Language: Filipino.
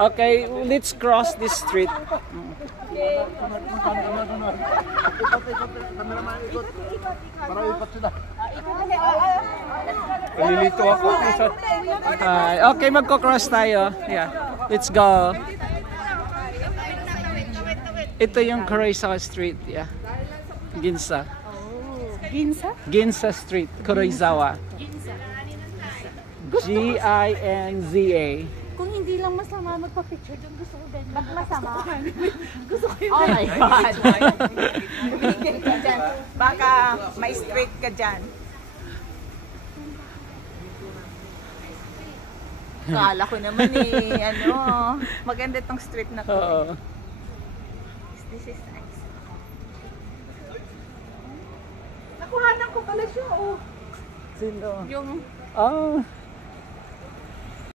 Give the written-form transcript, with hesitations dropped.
Okay, let's cross this street. Nalilito ako. Okay, magko-cross tayo. Yeah, let's go. Ito yung Kuroizawa Street. Yeah, Ginza. Ginza? Ginza Street, Kuroizawa. G-I-N-Z-A. Kung hindi lang masama magpa-picture doon, gusto ko din. Ba't masama? Gusto ko yun. Oh my God. Bigil ka dyan. Baka may straight ka dyan. Kala ko naman maganda tong street na to. This is nice. Nakuhanan ko pala siya, oh. Sino? Yung... Oh.